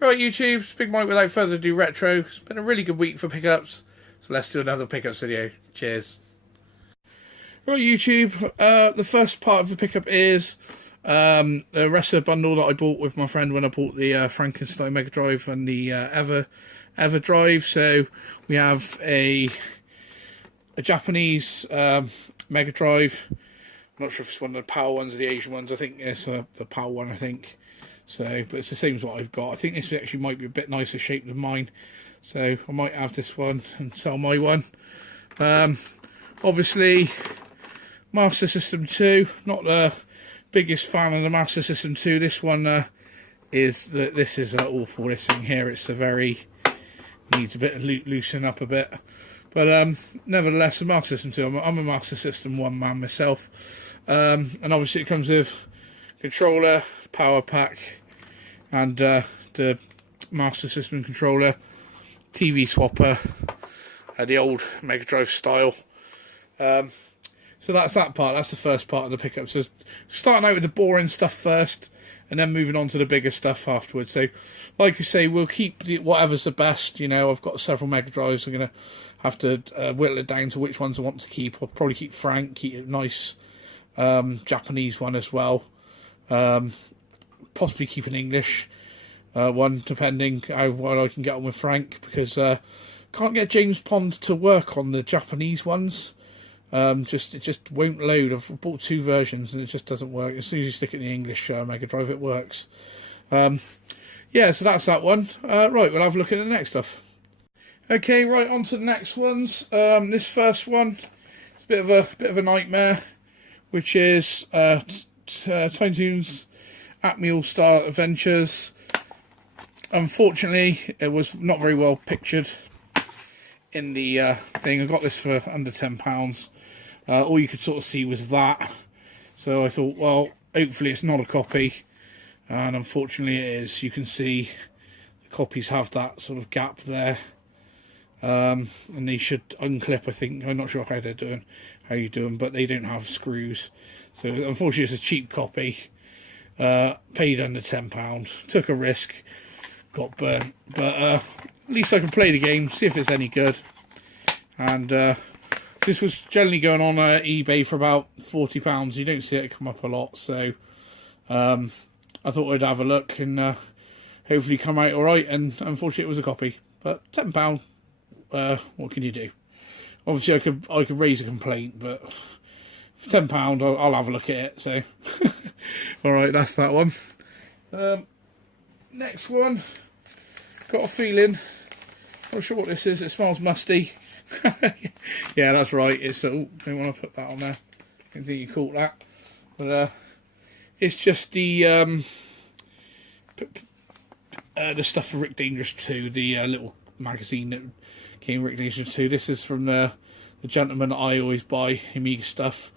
Right, YouTube, Big Mike without further ado retro. It's been a really good week for pickups, so let's do another pickups video. Cheers. Right, YouTube, the first part of the pickup is the wrestler bundle that I bought with my friend when I bought the Frankenstein Mega Drive and the Ever Drive. So we have a Japanese Mega Drive. I'm not sure if it's one of the PAL ones or the Asian ones. I think it's the PAL one, I think. So, but it's the same as what I've got. I think this actually might be a bit nicer shape than mine. So I might have this one and sell my one. Obviously, Master System 2. Not the biggest fan of the Master System 2. This one is awful. This thing here, it's a very needs a bit of loosen up a bit. But nevertheless, the Master System 2. I'm a Master System 1 man myself. And obviously it comes with controller, power pack, and the Master System controller, TV swapper, the old Mega Drive style. So that's that part. That's the first part of the pickup. So starting out with the boring stuff first, and then moving on to the bigger stuff afterwards. So, like I say, we'll keep whatever's the best. You know, I've got several Mega Drives. I'm gonna have to whittle it down to which ones I want to keep. I'll probably keep Frank, keep a nice Japanese one as well. Possibly keep an English one, depending how well I can get on with Frank, because can't get James Pond to work on the Japanese ones. It just won't load. I've bought two versions and it just doesn't work. As soon as you stick it in the English Mega Drive, it works. Yeah, so that's that one. Right, we'll have a look at the next stuff. Okay, right, on to the next ones. This first one, it's a bit of a nightmare, which is Tiny Toons Acme All-Star Adventures. Unfortunately, it was not very well pictured in the thing. I got this for under £10. All you could sort of see was that. So I thought, well, hopefully it's not a copy. And unfortunately it is. You can see the copies have that sort of gap there. And they should unclip, I think. I'm not sure how you're doing, but they don't have screws. So unfortunately it's a cheap copy. Paid under £10. Took a risk. Got burnt. But at least I can play the game, see if it's any good. And this was generally going on eBay for about £40. You don't see it come up a lot. So I thought I'd have a look and hopefully come out alright. And unfortunately it was a copy. But £10, what can you do? Obviously I could raise a complaint, but for £10 I'll have a look at it. So alright, that's that one. Next one, got a feeling, not sure what this is, it smells musty. Yeah, that's right, it's don't want to put that on there, I don't think you caught that. But it's just the stuff for Rick Dangerous 2, the little magazine that came with Rick Dangerous 2. This is from the gentleman that I always buy Amiga stuff.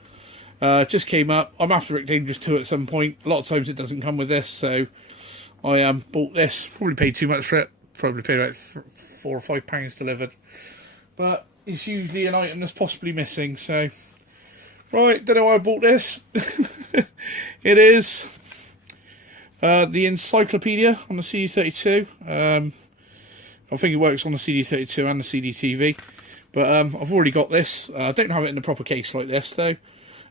Just came up. I'm after Rick Dangerous 2 at some point. A lot of times it doesn't come with this, so I bought this. Probably paid too much for it. Probably paid about £4 or £5 delivered. But it's usually an item that's possibly missing, so... Right, don't know why I bought this. It is the Encyclopedia on the CD32. I think it works on the CD32 and the CD-TV. But I've already got this. I don't have it in a proper case like this, though.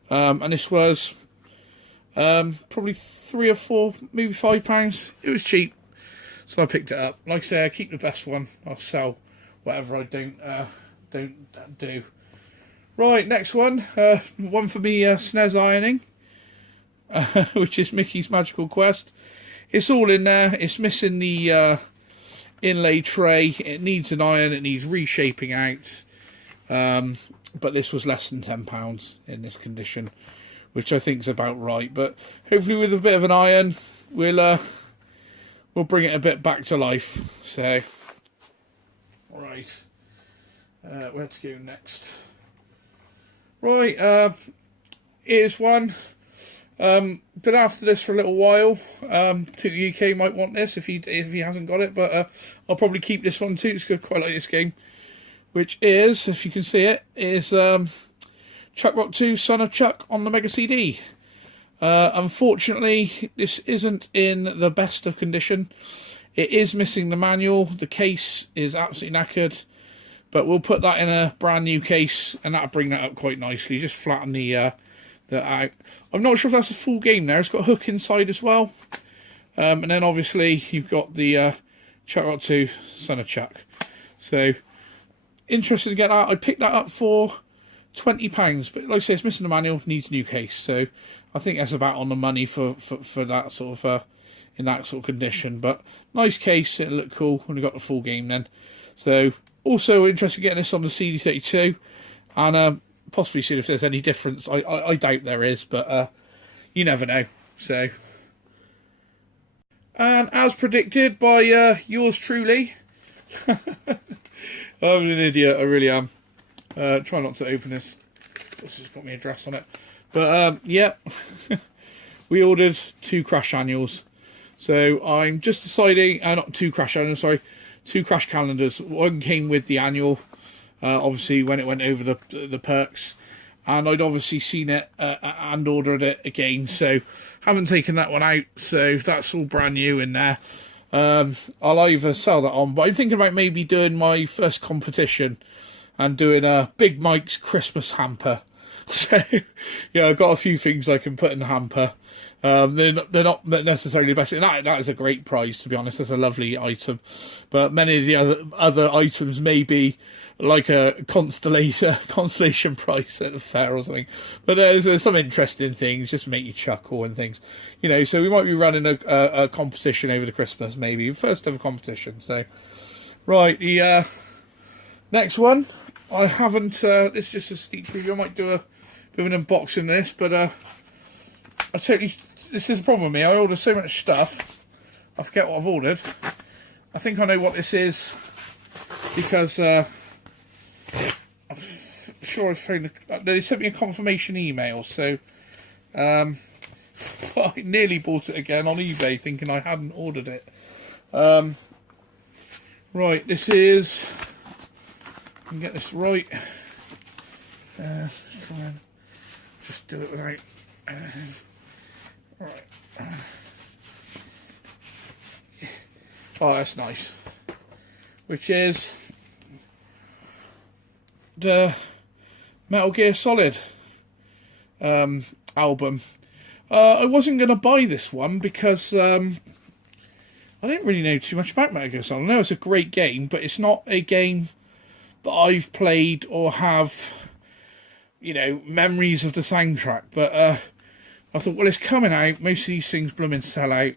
And this was probably £3 or £4, maybe £5. It was cheap, so I picked it up. Like I say, I keep the best one. I'll sell whatever I don't do. Right, next one. One for me, SNES ironing, which is Mickey's Magical Quest. It's all in there. It's missing the inlay tray. It needs an iron. It needs reshaping out. But this was less than £10 in this condition, which I think is about right. But hopefully with a bit of an iron, we'll bring it a bit back to life. So, right, where to go next? Right, here's one. Been after this for a little while. Toot UK might want this if he hasn't got it, but I'll probably keep this one too. It's good, quite like this game. Which is, if you can see it, is Chuck Rock 2 Son of Chuck on the Mega CD. Unfortunately, this isn't in the best of condition. It is missing the manual. The case is absolutely knackered, but we'll put that in a brand new case, and that'll bring that up quite nicely. Just flatten the out. I'm not sure if that's a full game there. It's got a hook inside as well. And then obviously you've got the Chuck Rock 2 Son of Chuck. So, interested to get that. I picked that up for £20, but like I say, it's missing the manual, needs a new case. So, I think that's about on the money for that sort of, in that sort of condition. But, nice case, it'll look cool when we got the full game then. So, also interested in getting this on the CD32, and possibly see if there's any difference. I doubt there is, but you never know. So... And as predicted by yours truly, I'm an idiot, I really am. Try not to open this. This has got my address on it. But, yeah, we ordered 2 crash annuals. So I'm just deciding, not 2 crash annuals, sorry, 2 crash calendars. One came with the annual, obviously, when it went over the perks. And I'd obviously seen it and ordered it again, so haven't taken that one out, so that's all brand new in there. I'll either sell that on, but I'm thinking about maybe doing my first competition and doing a Big Mike's Christmas hamper. So, yeah, I've got a few things I can put in the hamper. They're not necessarily the best. And that is a great prize, to be honest. That's a lovely item. But many of the other items may be like a constellation price at the fair or something. But there's some interesting things just to make you chuckle and things, you know. So we might be running a competition over the Christmas, maybe first ever competition. So right, the next one I haven't. This is just a sneak preview. I might do a bit of an unboxing of this, but I totally. This is the problem with me. I order so much stuff, I forget what I've ordered. I think I know what this is because. I'm sure I've found they sent me a confirmation email, so I nearly bought it again on eBay thinking I hadn't ordered it. Right, this is, I can get this right. Let's try and just do it without. Right. Oh, that's nice. Which is the Metal Gear Solid album. I wasn't going to buy this one because I didn't really know too much about Metal Gear Solid. I know it's a great game, but it's not a game that I've played or have, you know, memories of the soundtrack. But I thought, well, it's coming out. Most of these things blooming sell out.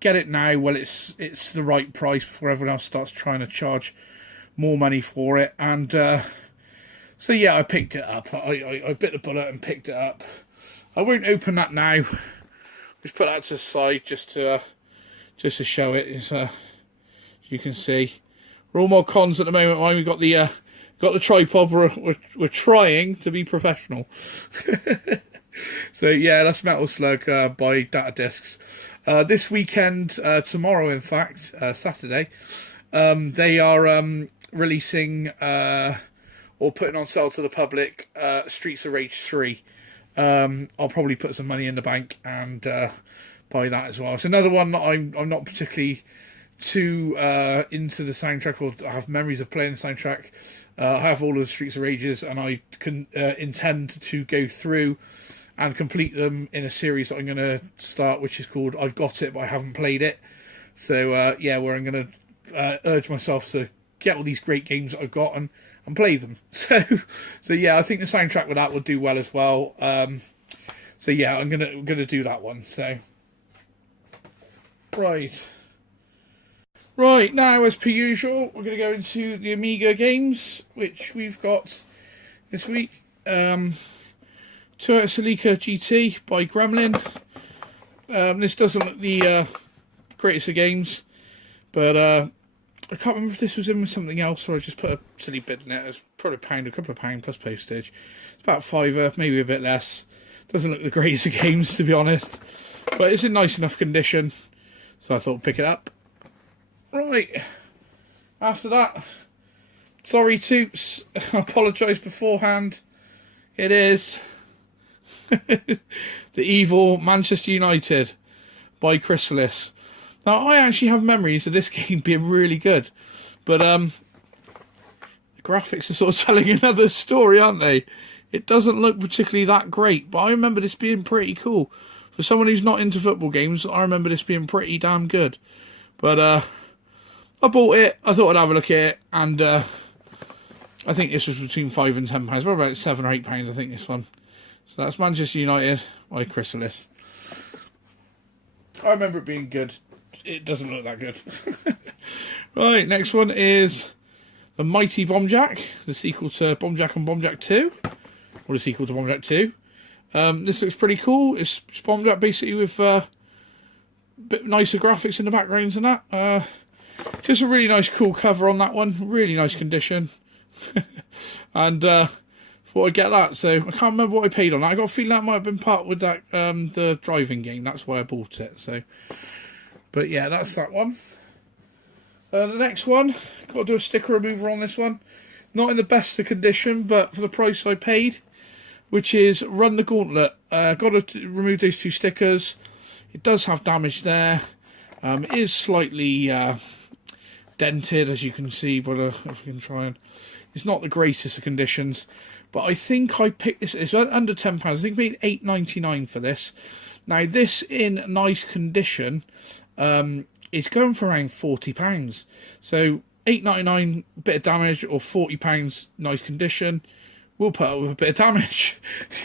Get it now while it's the right price before everyone else starts trying to charge more money for it. And so yeah, I picked it up. I bit the bullet and picked it up. I won't open that now. Just put that to the side just to show it. It's, you can see we're all more cons at the moment. We've got the tripod. We're trying to be professional. So yeah, that's Metal Slug by Data Discs. This weekend, tomorrow in fact, Saturday, they are releasing or putting on sale to the public Streets of Rage 3. I'll probably put some money in the bank and buy that as well. It's another one that I'm not particularly too into the soundtrack, or have memories of playing the soundtrack. I have all of the Streets of Rages, and I can intend to go through and complete them in a series that I'm going to start, which is called I've Got It, but I haven't played it. So, yeah, where I'm going to urge myself to get all these great games that I've got and play them. So yeah, I think the soundtrack with that will do well as well. So yeah, I'm gonna do that one. So right now, as per usual, we're gonna go into the Amiga games, which we've got this week. Toyota Celica GT by Gremlin. This doesn't look the greatest of games, but I can't remember if this was in with something else or I just put a silly bid in it. It's probably a couple of pounds plus postage. It's about £5, maybe a bit less. Doesn't look the greatest of games, to be honest, but it's in nice enough condition, so I thought I'd pick it up. Right, after that, sorry Toots, I apologise beforehand. It is the evil Manchester United by Chrysalis. Now, I actually have memories of this game being really good, but the graphics are sort of telling another story, aren't they? It doesn't look particularly that great, but I remember this being pretty cool. For someone who's not into football games, I remember this being pretty damn good. But I bought it, I thought I'd have a look at it, and I think this was between £5 and £10. Probably about £7 or £8, I think, this one. So that's Manchester United by Chrysalis. I remember it being good. It doesn't look that good. Right, next one is The Mighty Bomb Jack, the sequel to Bomb Jack and Bomb Jack 2. Or the sequel to Bomb Jack 2. This looks pretty cool. It's Bomb Jack basically with a bit nicer graphics in the backgrounds and that. Just a really nice cool cover on that one. Really nice condition. And thought I'd get that. So I can't remember what I paid on that. I got a feeling that might have been part with that the driving game. That's why I bought it. So, but yeah, that's that one. The next one, got to do a sticker remover on this one. Not in the best of condition, but for the price I paid, which is Run the Gauntlet. Got to remove those 2 stickers. It does have damage there. It is slightly dented, as you can see, but if we can try and... It's not the greatest of conditions, but I think I picked this... It's under £10. I think I paid $8.99 for this. Now, this in nice condition... it's going for around £40. So $8.99 bit of damage or £40 nice condition. We'll put up with a bit of damage.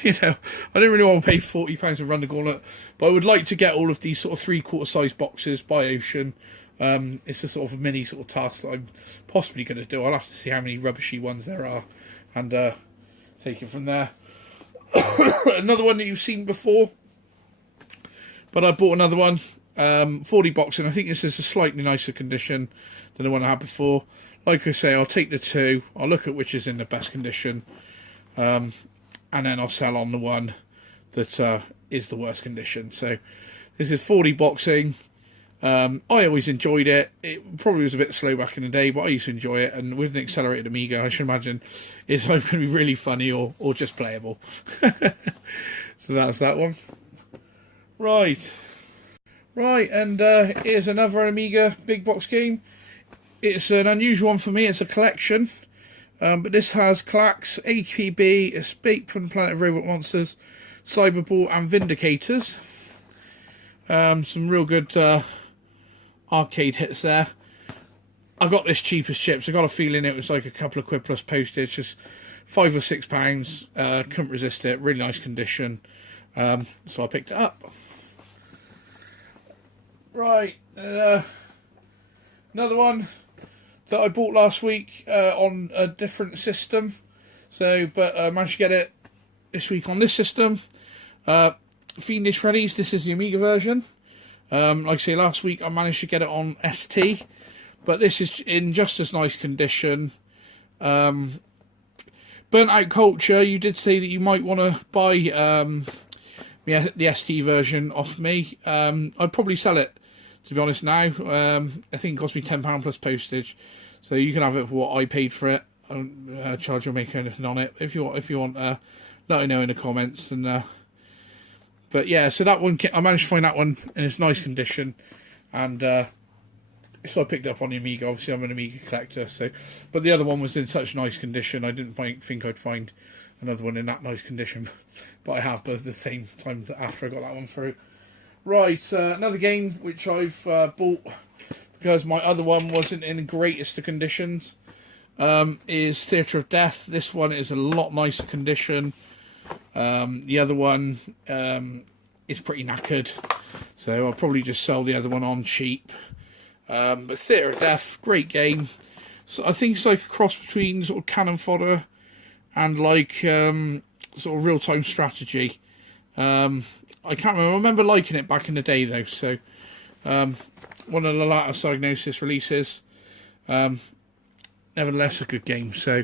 You know, I don't really want to pay £40 to Run the Gauntlet, but I would like to get all of these sort of 3/4 size boxes by Ocean. It's a sort of a mini sort of task that I'm possibly going to do. I'll have to see how many rubbishy ones there are and take it from there. Another one that you've seen before, but I bought another one. 40 boxing. I think this is a slightly nicer condition than the one I had before. Like I say, I'll take the 2. I'll look at which is in the best condition, and then I'll sell on the one that is the worst condition. So this is 40 boxing. I always enjoyed it. It probably was a bit slow back in the day, but I used to enjoy it. And with an accelerated Amiga, I should imagine it's either going to be really funny or just playable. So that's that one. Right, and here's another Amiga big box game. It's an unusual one for me. It's a collection, but this has Klax, APB, Escape from the Planet of Robot Monsters, Cyberball, and Vindicators. Some real good arcade hits there. I got this cheap as chips. I got a feeling it was like a couple of quid plus postage, just £5 or £6. Couldn't resist it. Really nice condition, so I picked it up. Right, another one that I bought last week on a different system. So, but I managed to get it this week on this system. Fiendish Freddy's. This is the Amiga version. Like I say, last week I managed to get it on ST, but this is in just as nice condition. Burnt Out Culture. You did say that you might want to buy the ST version off me. I'd probably sell it, to be honest, now. I think it cost me £10 plus postage, so you can have it for what I paid for it. I don't charge or make anything on it. If you want, let me know in the comments. And but yeah, so that one, I managed to find that one in its nice condition, and so I picked it up on the Amiga. Obviously, I'm an Amiga collector, so. But the other one was in such nice condition, I didn't think I'd find another one in that nice condition, but I have, but the same time after I got that one through. Right, another game which I've bought because my other one wasn't in the greatest of conditions is Theatre of Death. This one is a lot nicer condition. The other one is pretty knackered, so I'll probably just sell the other one on cheap. But Theatre of Death, great game. So I think it's like a cross between sort of cannon fodder and like sort of real-time strategy. I can't remember. I remember liking it back in the day though. So one of the latter Psygnosis releases. Nevertheless, a good game. So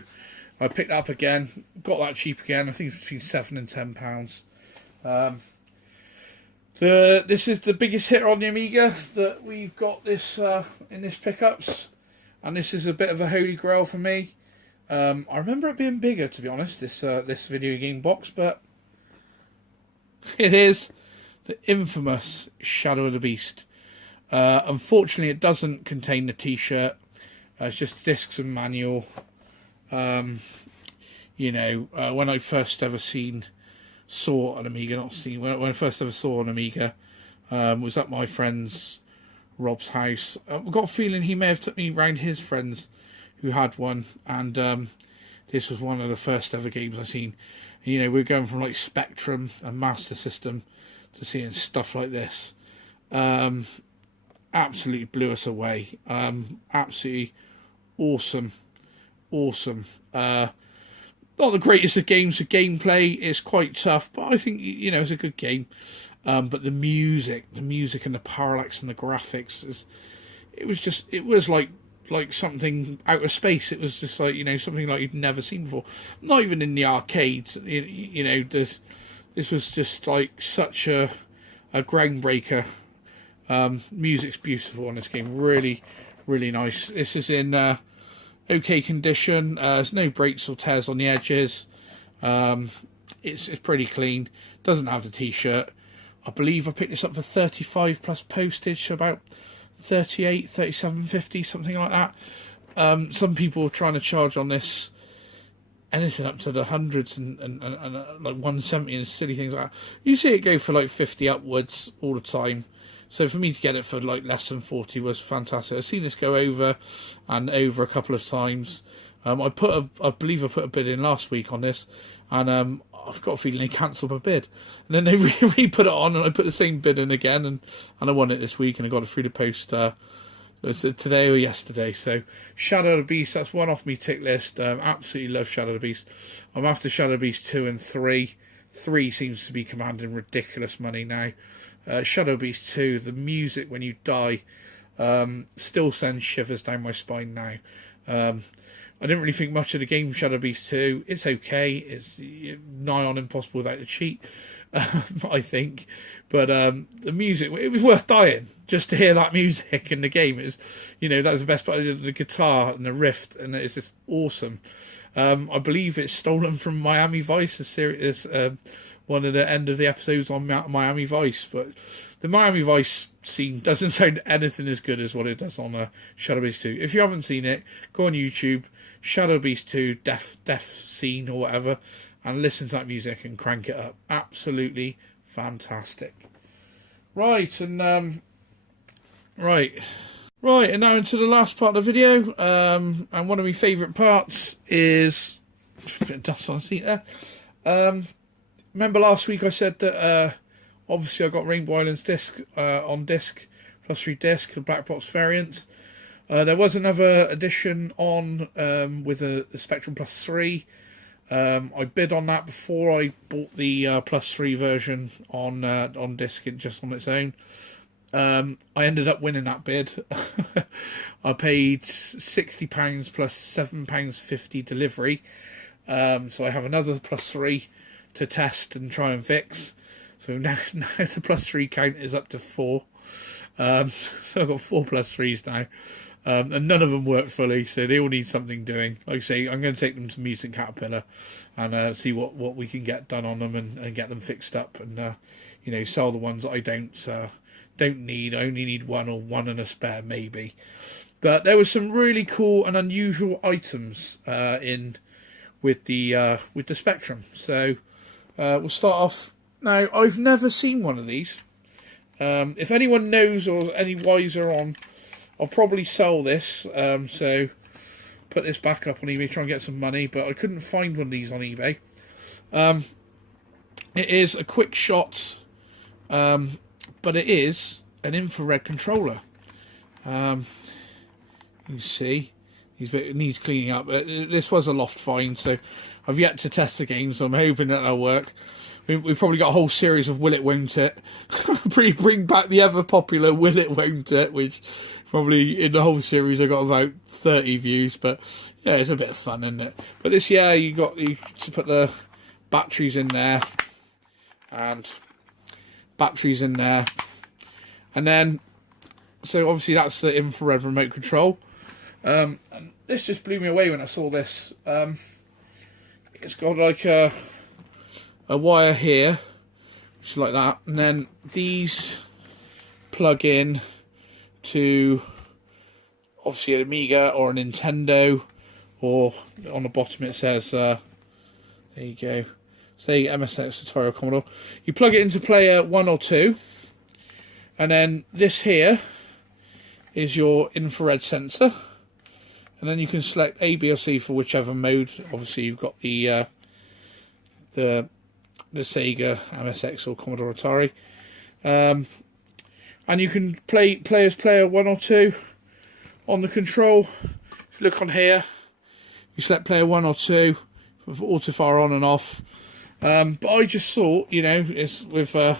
I picked that up again. Got that cheap again. I think it's between £7 and £10. This is the biggest hitter on the Amiga that we've got this in this pickups, and this is a bit of a holy grail for me. I remember it being bigger, to be honest, this video game box, but it is the infamous Shadow of the Beast. Unfortunately, it doesn't contain the T-shirt. It's just discs and manual. You know, when I first ever saw an Amiga, when I first ever saw an Amiga, was at my friend's Rob's house. I've got a feeling he may have took me round his friends who had one, and this was one of the first ever games I seen. And, you know, we're going from like Spectrum and Master System to seeing stuff like this. Absolutely blew us away. Absolutely awesome. Not the greatest of games for gameplay. It's quite tough, but I think, you know, it's a good game. But the music and the parallax and the graphics, it was like something out of space. It was just like, you know, something like you'd never seen before. Not even in the arcades. You know, this was just like such a groundbreaker. Music's beautiful on this game. Really, really nice. This is in okay condition. There's no breaks or tears on the edges. It's pretty clean. Doesn't have the T-shirt. I believe I picked this up for 35 plus postage, so about 38, 37.50, something like that. Some people are trying to charge on this anything up to the hundreds and like 170 and silly things like that. You see it go for like 50 upwards all the time. So for me to get it for like less than 40 was fantastic. I've seen this go over and over a couple of times. I believe I put a bid in last week on this, and I've got a feeling they cancelled my bid. And then they re-put it on, and I put the same bid in again, and I won it this week, and I got it through the post today or yesterday. So Shadow of the Beast, that's one off me tick list. Absolutely love Shadow of the Beast. I'm after Shadow of the Beast 2 and 3. 3 seems to be commanding ridiculous money now. Shadow of the Beast 2, the music when you die still sends shivers down my spine now. I didn't really think much of the game Shadow of the Beast 2. It's okay. It's nigh on impossible without the cheat, I think. But the music, it was worth dying just to hear that music in the game. It was, you know, that was the best part of the guitar and the riff, and it's just awesome. I believe it's stolen from Miami Vice, a series, one of the end of the episodes on Miami Vice. But the Miami Vice scene doesn't sound anything as good as what it does on Shadow Beast 2. If you haven't seen it, go on YouTube, Shadow Beast 2 death scene or whatever, and listen to that music and crank it up. Absolutely fantastic. Right, and and now into the last part of the video, and one of my favourite parts is a bit of dust on the seat there. Remember last week I said that obviously I got Rainbow Islands disc on disc, +3 disc, the black box variant. There was another edition on with a Spectrum +3. I bid on that before I bought the +3 version on disc, just on its own. I ended up winning that bid. I paid £60 plus £7.50 delivery. So I have another +3 to test and try and fix. So now the +3 count is up to 4. So I've got 4 +3s now. And none of them work fully, so they all need something doing. Like I say, I'm going to take them to Mutant Caterpillar and see what we can get done on them and get them fixed up, and you know, sell the ones that I don't need. I only need one or one and a spare maybe. But there was some really cool and unusual items in with the Spectrum. So we'll start off. Now, I've never seen one of these. If anyone knows or any wiser on, I'll probably sell this. So put this back up on eBay, try and get some money. But I couldn't find one of these on eBay. It is a quick shot, but it is an infrared controller. You see, it needs cleaning up. This was a loft find, so I've yet to test the game, so I'm hoping that that'll work. We've probably got a whole series of Will It Won't It. Bring back the ever popular Will It Won't It, which probably in the whole series I got about 30 views, but yeah, it's a bit of fun, isn't it? But this, yeah, you to put the batteries in there, and batteries in there, and then so obviously that's the infrared remote control. And this just blew me away when I saw this. It's got like a wire here, just like that, and then these plug in to obviously an Amiga or a Nintendo, or on the bottom it says, there you go, say MSX, Atari, or Commodore. You plug it into player 1 or 2, and then this here is your infrared sensor, and then you can select A, B, or C for whichever mode. Obviously, you've got the Sega, MSX, or Commodore, Atari, and you can play as player 1 or 2 on the control. If you look on here, you select player 1 or 2 with auto fire on and off. But I just thought, you know, it's with that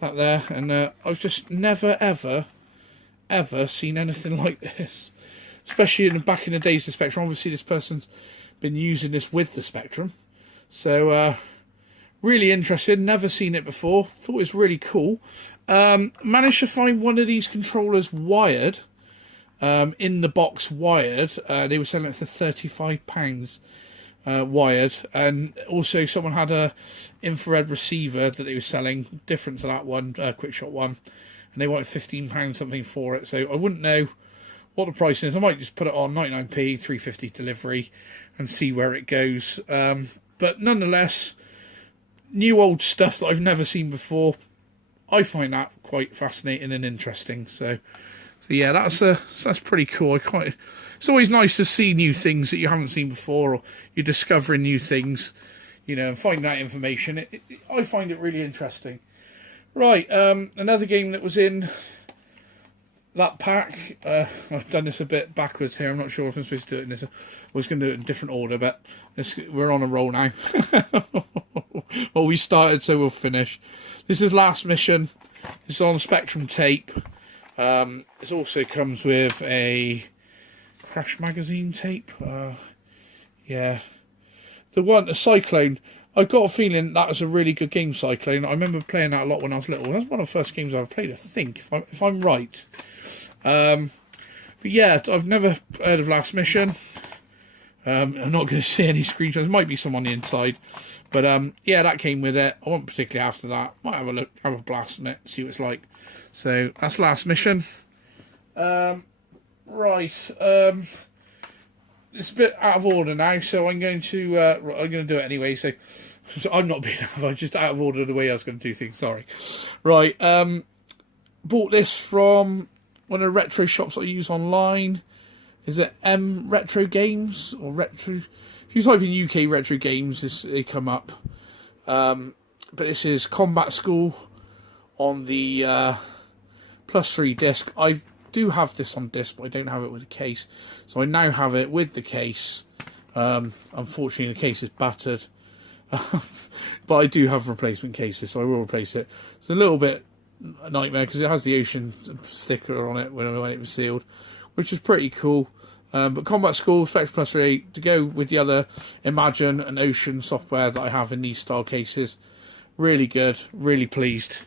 there, and I've just never ever seen anything like this, especially back in the days of the Spectrum. Obviously, this person's been using this with the Spectrum, so really interested. Never seen it before. Thought it was really cool. Managed to find one of these controllers wired, in the box wired. They were selling it for £35 wired, and also someone had a infrared receiver that they were selling, different to that one, Quickshot one, and they wanted £15 something for it. So I wouldn't know what the price is. I might just put it on 99p, 350 delivery, and see where it goes. But nonetheless, new old stuff that I've never seen before. I find that quite fascinating and interesting. So yeah, that's pretty cool. It's always nice to see new things that you haven't seen before, or you're discovering new things, you know, and finding that information. I find it really interesting. Right, another game that was in that pack. I've done this a bit backwards here. I'm not sure if I'm supposed to do it in this. I was going to do it in a different order, but we're on a roll now. Well, we started, so we'll finish. This is Last Mission. This is on Spectrum tape. This also comes with a Crash Magazine tape. Yeah. The Cyclone. I've got a feeling that was a really good game, Cyclone. I remember playing that a lot when I was little. That's one of the first games I've played, I think, if I'm right. But yeah, I've never heard of Last Mission. I'm not going to see any screenshots. There might be some on the inside. But yeah, that came with it. I wasn't particularly after that. Might have a look, have a blast on it, see what it's like. So that's Last Mission. Right. It's a bit out of order now, so I'm going to do it anyway. So I'm not being I'm just out of order the way I was going to do things. Sorry. Right. Bought this from one of the retro shops I use online. Is it M Retro Games or Retro? If you type in UK Retro Games, they come up. But this is Combat School on the +3 disc. I do have this on disc, but I don't have it with a case. So I now have it with the case. Unfortunately, the case is battered. But I do have replacement cases, so I will replace it. It's a little bit a nightmare because it has the Ocean sticker on it when it was sealed, which is pretty cool. But Combat School, Spectrum +3, to go with the other Imagine and Ocean software that I have in these style cases. Really good, really pleased.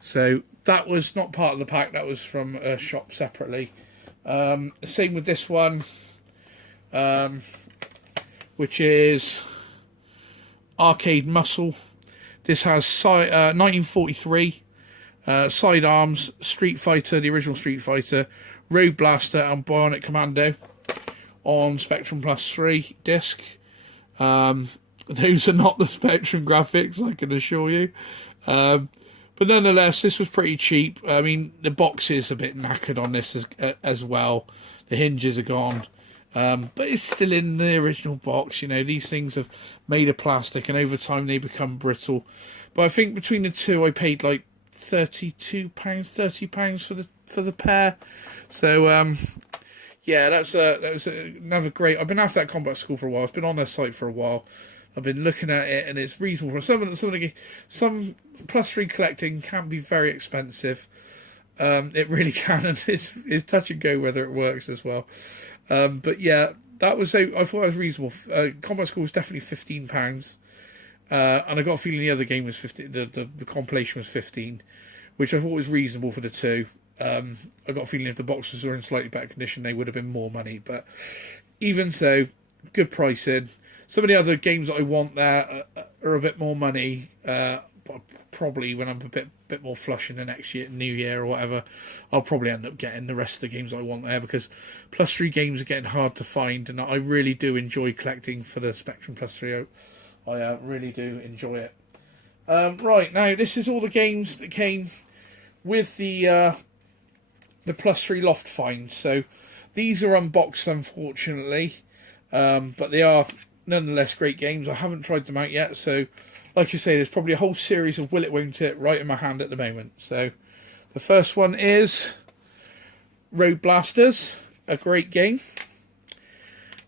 So that was not part of the pack, that was from a shop separately. Same with this one, which is Arcade Muscle. This has 1943, Sidearms, Street Fighter, the original Street Fighter, Road Blaster and Bionic Commando on Spectrum +3 disc. Those are not the Spectrum graphics, I can assure you. But nonetheless, this was pretty cheap. I mean, the box is a bit knackered on this as well. The hinges are gone. But it's still in the original box. You know, these things have made of plastic, and over time they become brittle. But I think between the two, I paid like £32, £30 for the pair. So yeah, that was another great. I've been after that Combat School for a while. It's been on their site for a while. I've been looking at it, and it's reasonable. Some +3 collecting can be very expensive. It really can, and it's touch and go whether it works as well. But yeah, I thought it was reasonable. Combat School was definitely £15, and I got a feeling the other game was 15. The compilation was 15, which I thought was reasonable for the two. I got a feeling if the boxes were in slightly better condition, they would have been more money. But even so, good pricing. Some of the other games that I want there are a bit more money, probably when I'm a bit more flush in the next year, new year or whatever, I'll probably end up getting the rest of the games I want there, because +3 games are getting hard to find, and I really do enjoy collecting for the Spectrum +3. I really do enjoy it. Right, now this is all the games that came with the +3 Loft find. So these are unboxed, unfortunately, but they are nonetheless great games. I haven't tried them out yet, so like you say, there's probably a whole series of Will It Won't It right in my hand at the moment. So the first one is Road Blasters, a great game.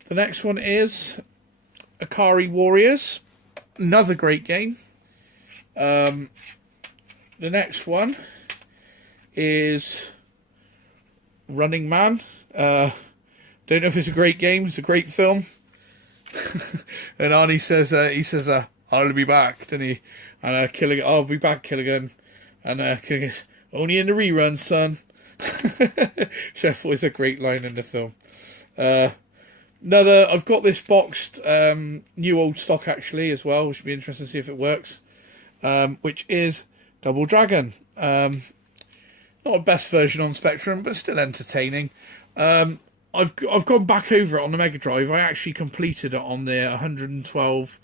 The next one is Akari Warriors, another great game. The next one is Running Man. Don't know if it's a great game. It's a great film. And Arnie says, I'll be back, doesn't he? And Killigan, I'll be back, Killigan. And Killigan goes, only in the reruns, son. So I thought it's a great line in the film. I've got this boxed new old stock actually as well, which would be interesting to see if it works. Which is Double Dragon. Not a best version on Spectrum, but still entertaining. I've gone back over it on the Mega Drive. I actually completed it on the 112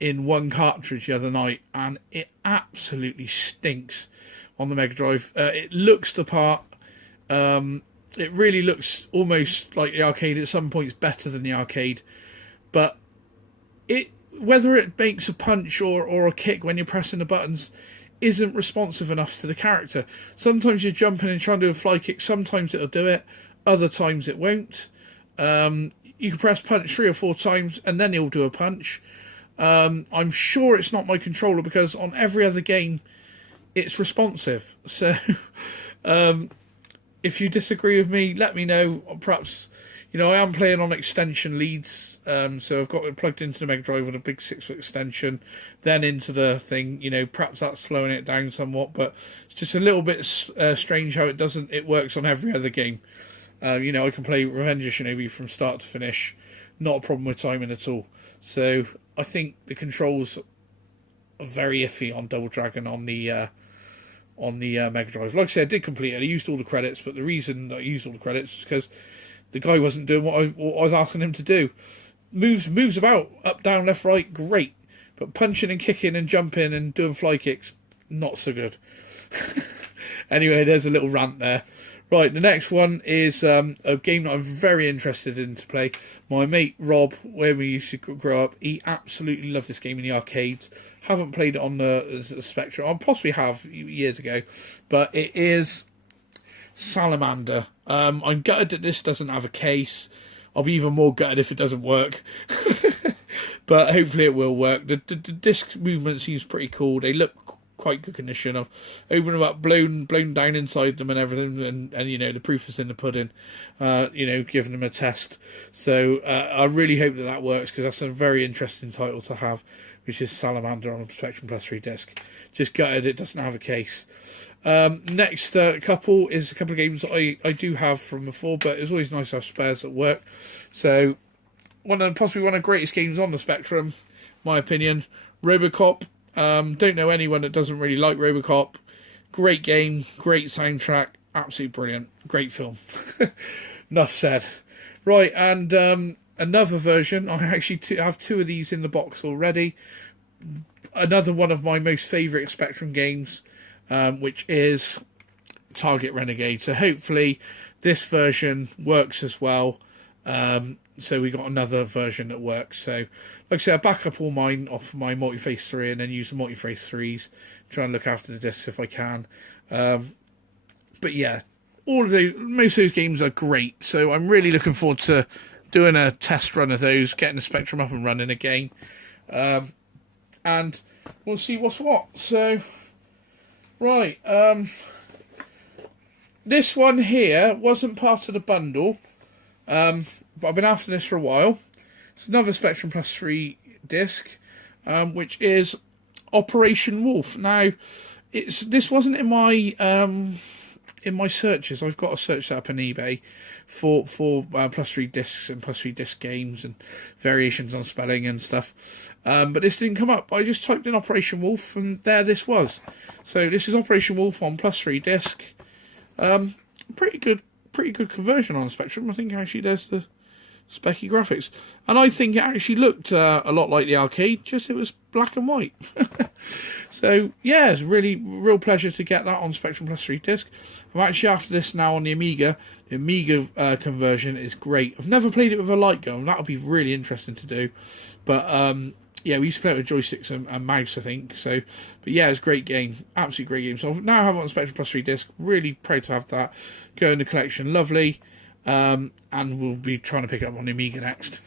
in one cartridge the other night, and it absolutely stinks on the Mega Drive. It looks the part. It really looks almost like the arcade. At some points better than the arcade, but whether it makes a punch or a kick when you're pressing the buttons isn't responsive enough to the character. Sometimes you're jumping and trying to do a fly kick, sometimes it'll do it, other times it won't. You can press punch 3 or 4 times and then he'll do a punch. I'm sure it's not my controller, because on every other game it's responsive. So if you disagree with me, let me know. Perhaps, I am playing on extension leads, so I've got it plugged into the Mega Drive with a big 6-foot extension, then into the thing. Perhaps that's slowing it down somewhat, but it's just a little bit strange how it works on every other game. I can play Revenge of Shinobi from start to finish, not a problem with timing at all. So I think the controls are very iffy on Double Dragon on the Mega Drive. Like I said, I did complete it. I used all the credits, but the reason I used all the credits was because the guy wasn't doing what I was asking him to do. Moves about, up, down, left, right, great. But punching and kicking and jumping and doing fly kicks, not so good. Anyway, there's a little rant there. Right, the next one is a game that I'm very interested in to play. My mate Rob, where we used to grow up, he absolutely loved this game in the arcades. Haven't played it on the Spectrum. I possibly have years ago. But it is Salamander. I'm gutted that this doesn't have a case. I'll be even more gutted if it doesn't work. But hopefully it will work. The disc movement seems pretty cool. They look quite good condition. I've opened them up, blown down inside them and everything, and the proof is in the pudding. Giving them a test. So I really hope that works, because that's a very interesting title to have, which is Salamander on a Spectrum +3 disc. Just gutted it doesn't have a case. Next couple is a couple of games that I do have from before, but it's always nice to have spares at work. So possibly one of the greatest games on the Spectrum, my opinion, Robocop. Don't know anyone that doesn't really like Robocop. Great game, great soundtrack, absolutely brilliant, great film. Enough said. Right, and another version. I actually have 2 of these in the box already. Another one of my most favourite Spectrum games, which is Target Renegade. So hopefully this version works as well. So we got another version that works. So like I said, I back up all mine off my Multiface 3 and then use the Multiface 3s. Try and look after the discs if I can. But yeah, most of those games are great. So I'm really looking forward to doing a test run of those, getting the Spectrum up and running again. And we'll see what's what. So, right. This one here wasn't part of the bundle. But I've been after this for a while. It's another Spectrum +3 disc, which is Operation Wolf. Now, this wasn't in my in my searches, I've got a search set up on eBay for +3 discs and +3 disc games and variations on spelling and stuff. But this didn't come up. I just typed in Operation Wolf, and there this was. So this is Operation Wolf on +3 disc. Pretty good conversion on the Spectrum. I think actually there's the specky graphics, and I think it actually looked a lot like the arcade, just it was black and white. So yeah, it's real pleasure to get that on Spectrum +3 disc. I'm actually after this now on the Amiga. The Amiga conversion is great. I've never played it with a light gun. That would be really interesting to do, but yeah, we used to play it with joysticks and mouse, I think. So, but yeah, it's a great game, absolutely great game. So now I have it on Spectrum +3 disc. Really proud to have that go in the collection. Lovely. And we'll be trying to pick it up on the Amiga next.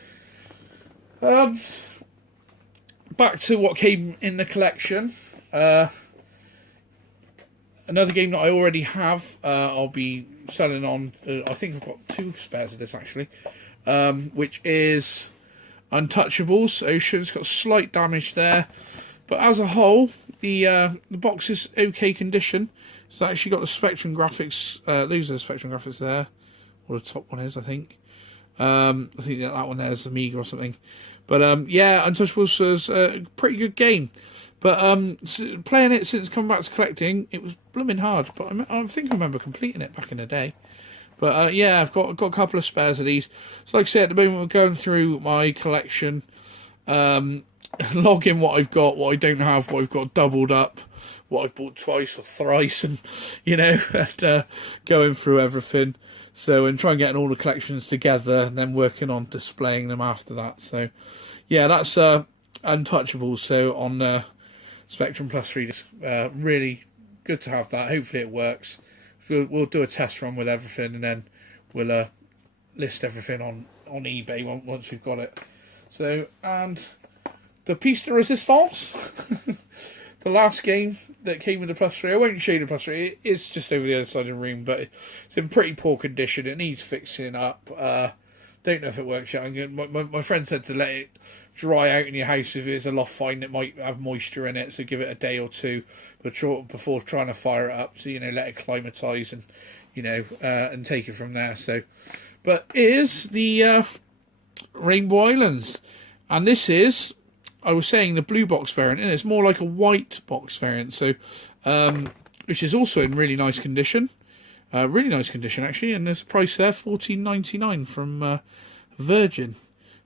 Back to what came in the collection. Another game that I already have, I'll be selling on. I think I've got 2 spares of this actually, which is Untouchables Ocean. It's got slight damage there, but as a whole, the box is okay condition. It's actually got the Spectrum graphics. These are the Spectrum graphics there. Or the top one is, I think. I think that one there is Amiga or something. But yeah, Untouchables is a pretty good game. But playing it since coming back to collecting, it was blooming hard. But I think I remember completing it back in the day. But yeah, I've got a couple of spares of these. So like I said, at the moment we're going through my collection, logging what I've got, what I don't have, what I've got doubled up, what I've bought twice or thrice, and you know, and, going through everything. So, and try and getting all the collections together and then working on displaying them after that. So, yeah, that's Untouchables. So, on Spectrum +3 disc. Really good to have that. Hopefully it works. We'll do a test run with everything, and then we'll list everything on eBay once we've got it. So, and the piece de resistance, the last game that came with the +3. I won't show you the +3. It's just over the other side of the room, but it's in pretty poor condition. It needs fixing up. Don't know if it works yet. My friend said to let it dry out in your house. If it's a loft fine, it might have moisture in it, so give it a day or two before trying to fire it up. So, you know, let it climatise and, you know, and take it from there. So, but it is the Rainbow Islands, and this is, I was saying, the blue box variant, and it's more like a white box variant. So, which is also in really nice condition. Really nice condition actually, and there's a price there, $14.99 from Virgin.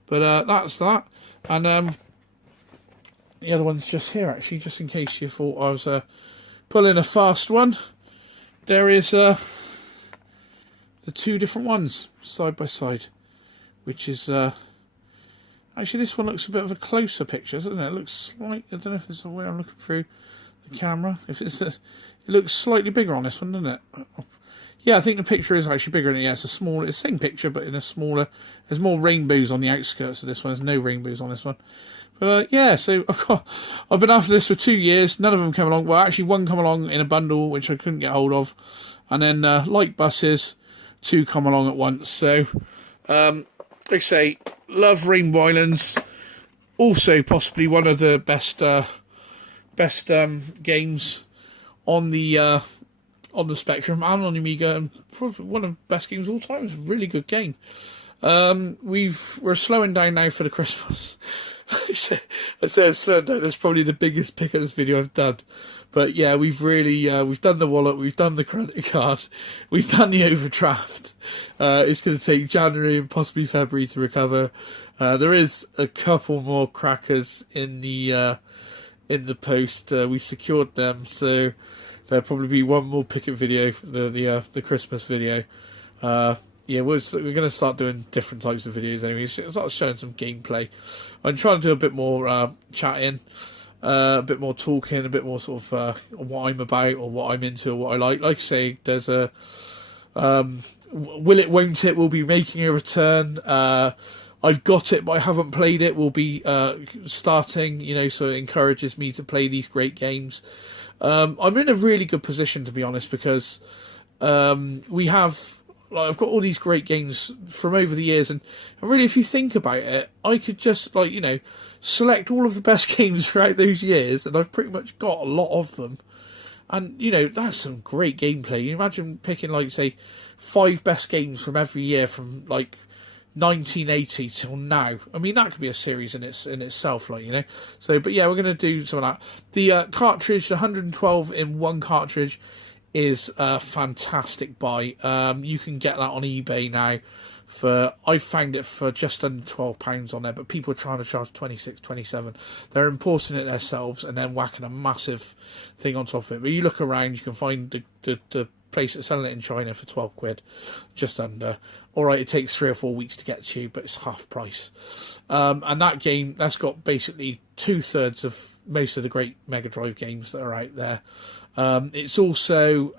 But that's that, and the other one's just here actually, just in case you thought I was pulling a fast one. There is the 2 different ones side by side, which is actually this one looks a bit of a closer picture, doesn't it? It looks slight. I don't know if it's the way I'm looking through the camera. If it's it looks slightly bigger on this one, doesn't it? Yeah, I think the picture is actually bigger than it. Yeah, it's it's the same picture, but in a smaller. There's more rainbows on the outskirts of this one. There's no rainbows on this one. But yeah, so I've been after this for 2 years. None of them came along. Well, actually, one come along in a bundle, which I couldn't get hold of, and then like buses, 2 come along at once. So, like I say, love Rainbow Islands. Also, possibly one of the best games on the Spectrum and on the Amiga, and probably one of the best games of all time. It's a really good game. We're slowing down now for the Christmas. I said slowing down. That's probably the biggest pick of this video I've done. But yeah, we've really we've done the wallet, we've done the credit card, we've done the overdraft. It's going to take January and possibly February to recover. There is a couple more crackers in the post. We've secured them, so there'll probably be one more picket video for the Christmas video. Yeah, we're going to start doing different types of videos anyway. Start showing some gameplay. I'm trying to do a bit more chatting, a bit more talking, a bit more sort of what I'm about or what I'm into or what I like. Like I say, there's a Will It Won't It will be making a return. I've got it, but I haven't played it. We'll be starting, you know, so it encourages me to play these great games. I'm in a really good position, to be honest, because we have, like, I've got all these great games from over the years, and really, if you think about it, I could just, like, you know, select all of the best games throughout those years, and I've pretty much got a lot of them. And, you know, that's some great gameplay. You imagine picking, like, say, 5 best games from every year from, like, 1980 till now. I mean, that could be a series in itself, like, you know. So, but yeah, we're going to do some of that. The cartridge, the 112 in one cartridge, is a fantastic buy. You can get that on eBay now. I found it for just under £12 on there, but people are trying to charge 26, 27. They're importing it themselves and then whacking a massive thing on top of it. But you look around, you can find the place that's selling it in China for 12 quid, just under. Alright, it takes 3 or 4 weeks to get to you, but it's half price. And that game, that's got basically 2/3 of most of the great Mega Drive games that are out there. It's also,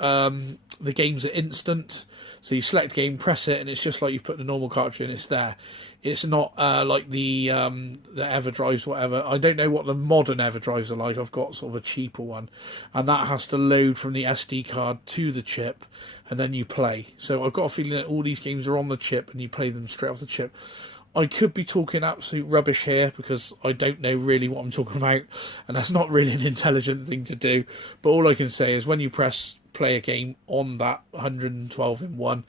the games are instant. So you select game, press it, and it's just like you've put the normal cartridge in, it's there. It's not like the EverDrives, whatever. I don't know what the modern EverDrives are like. I've got sort of a cheaper one. And that has to load from the SD card to the chip, and then you play. So I've got a feeling that all these games are on the chip, and you play them straight off the chip. I could be talking absolute rubbish here, because I don't know really what I'm talking about, and that's not really an intelligent thing to do. But all I can say is when you press play a game on that 112 in one,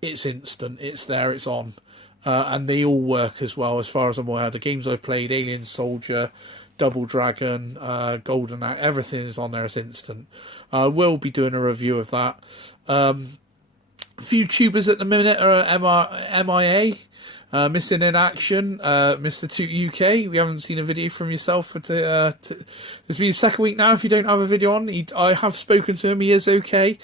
it's instant, it's there, it's on. And they all work as well, as far as I'm aware. The games I've played, Alien Soldier, Double Dragon, Golden Axe, everything is on there as instant. We'll be doing a review of that. A few tubers at the minute are MIA, missing in action. Mr. Toot UK, we haven't seen a video from yourself for this will be the second week now if you don't have a video on. I have spoken to him, he is okay.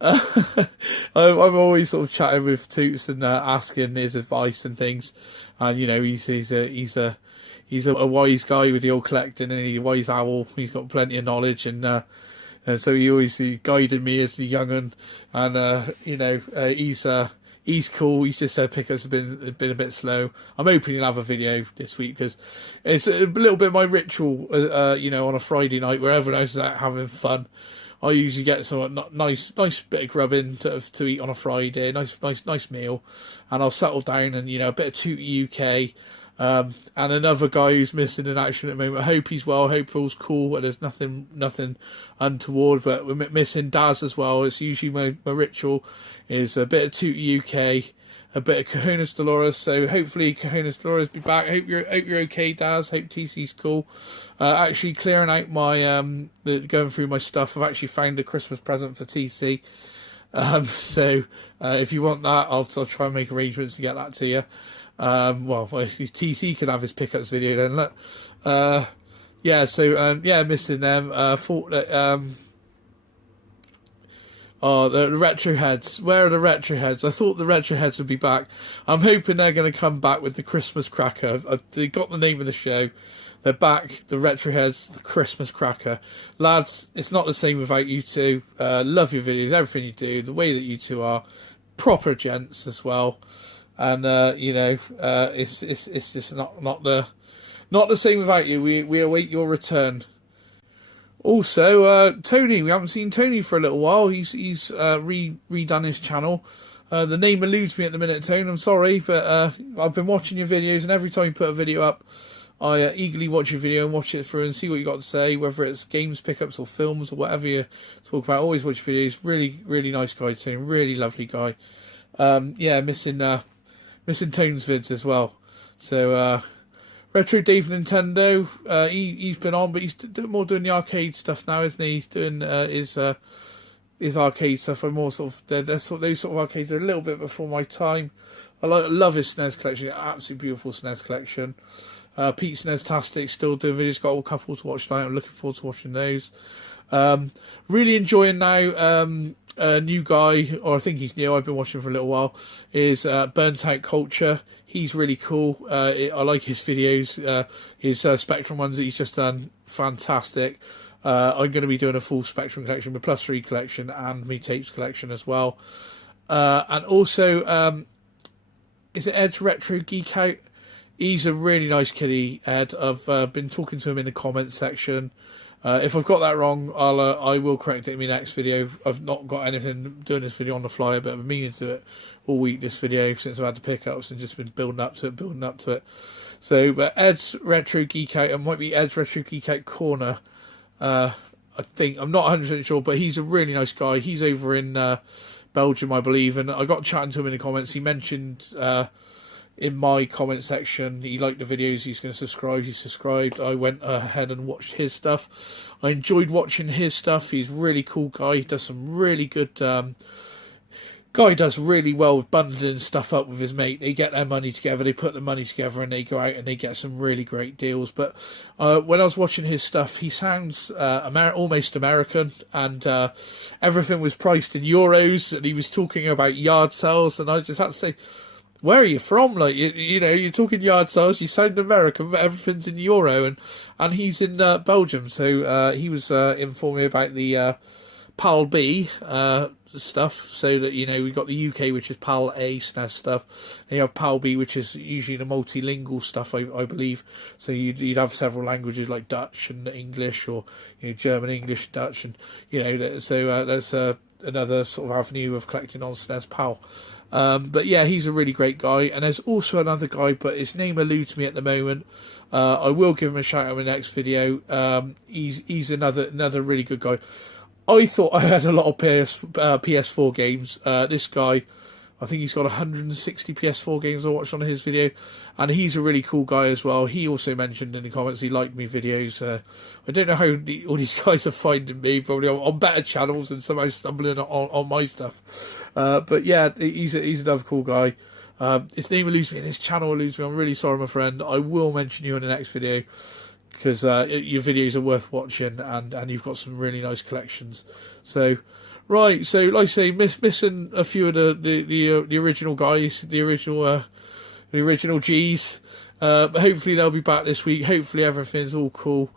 I'm always sort of chatting with Toots and asking his advice and things, and you know he's a wise guy with the old collecting, and he's a wise owl. He's got plenty of knowledge, and so he always guided me as the young'un, and you know he's cool. He's just said pickups have been a bit slow. I'm hoping he'll have a video this week, because it's a little bit of my ritual, you know, on a Friday night where everyone else is out having fun. I usually get some nice bit of grubbing to eat on a Friday, nice meal, and I'll settle down and, you know, a bit of Toot UK, and another guy who's missing in action at the moment. I hope he's well, I hope all's cool, and there's nothing untoward, but we're missing Daz as well. It's usually my ritual is a bit of Toot UK, a bit of Cajonas Dolores, so hopefully Cajonas Dolores be back. Hope you're okay, Daz. Hope TC's cool. Actually clearing out my going through my stuff, I've actually found a Christmas present for TC. So if you want that, I'll try and make arrangements to get that to you. Well, if TC can have his pickups video, then look. Yeah, so yeah, missing them. Thought that oh, the Retro Heads. Where are the Retro Heads? I thought the Retro Heads would be back. I'm hoping they're going to come back with the Christmas Cracker. They got the name of the show. They're back. The Retro Heads, the Christmas Cracker. Lads, it's not the same without you two. Love your videos, everything you do, the way that you two are. Proper gents as well. And, you know, it's just not the same without you. We await your return. Also, Tony, we haven't seen Tony for a little while. He's redone his channel. The name eludes me at the minute, Tony. I'm sorry, but I've been watching your videos, and every time you put a video up, I eagerly watch your video and watch it through and see what you got to say, whether it's games pickups or films or whatever you talk about. Always watch your videos. Really, really nice guy, Tony. Really lovely guy. Yeah, missing Tone's vids as well. So, Retro Dave Nintendo, he's been on, but he's doing the arcade stuff now, isn't he? He's doing his arcade stuff. I'm more sort of those sort of arcades are a little bit before my time. I love his SNES collection, absolutely beautiful SNES collection. Pete SNES-tastic, still doing videos. Got all couple to watch tonight. I'm looking forward to watching those. Really enjoying now. A new guy, or I think he's new. I've been watching for a little while. Is Burnt Out Culture. He's really cool. I like his videos. His Spectrum ones that he's just done, fantastic. I'm going to be doing a full Spectrum collection, the +3 collection, and me tapes collection as well. And also, is it Ed's Retro Geek Out? He's a really nice kiddie, Ed. I've been talking to him in the comments section. If I've got that wrong, I will correct it in my next video. I've not got anything doing this video on the fly, but I've been meaning to do it all week, this video, since I've had the pickups and just been building up to it. So, but Ed's Retro Geek Out, it might be Ed's Retro Geek Out Corner. I think, I'm not 100% sure, but he's a really nice guy. He's over in Belgium, I believe, and I got chatting to him in the comments. He mentioned in my comment section he liked the videos, he's going to subscribe. He subscribed. I went ahead and watched his stuff. I enjoyed watching his stuff. He's a really cool guy. He does some really good guy does really well with bundling stuff up with his mate. They get their money together, they put the money together, and they go out and they get some really great deals. But when I was watching his stuff, he sounds almost American, and everything was priced in euros, and he was talking about yard sales, and I just had to say, where are you from? Like, you know, you're talking yard sales, you sound American, but everything's in euro, and he's in Belgium, so he was informing me about the PAL B stuff, so that, you know, we got the UK, which is PAL A SNES stuff, and you have PAL B, which is usually the multilingual stuff, I believe. So you'd have several languages like Dutch and English, or, you know, German, English, Dutch, and, you know, so that's another sort of avenue of collecting on SNES PAL. But yeah, he's a really great guy, and there's also another guy, but his name eludes me at the moment. I will give him a shout out in the next video. He's another really good guy. I thought I had a lot of PS4 games. This guy, I think he's got 160 PS4 games I watched on his video, and he's a really cool guy as well. He also mentioned in the comments he liked me videos. I don't know how all these guys are finding me, probably on better channels and somehow stumbling on my stuff. But yeah, he's another cool guy. His name eludes me and his channel eludes me. I'm really sorry, my friend. I will mention you in the next video, because your videos are worth watching, and you've got some really nice collections. So, right, so like I say, missing a few of the original guys, the original G's. But hopefully they'll be back this week. Hopefully everything's all cool,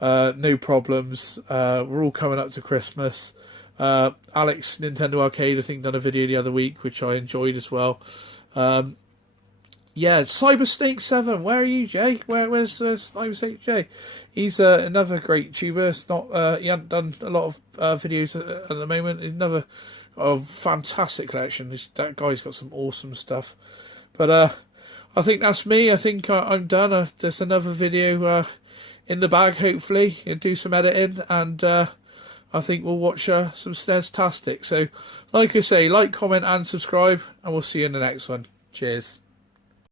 no problems. We're all coming up to Christmas. Alex Nintendo Arcade, I think, done a video the other week, which I enjoyed as well. Yeah, Cyber Snake 7. Where are you, Jay? Where's Cyber Snake Jay? He's another great YouTuber. It's not he hasn't done a lot of videos at the moment. He's another fantastic collection. That guy's got some awesome stuff. But I think that's me. I think I'm done. There's another video in the bag, hopefully. I'll do some editing, and I think we'll watch some SNES-tastic. So, like I say, like, comment, and subscribe, and we'll see you in the next one. Cheers.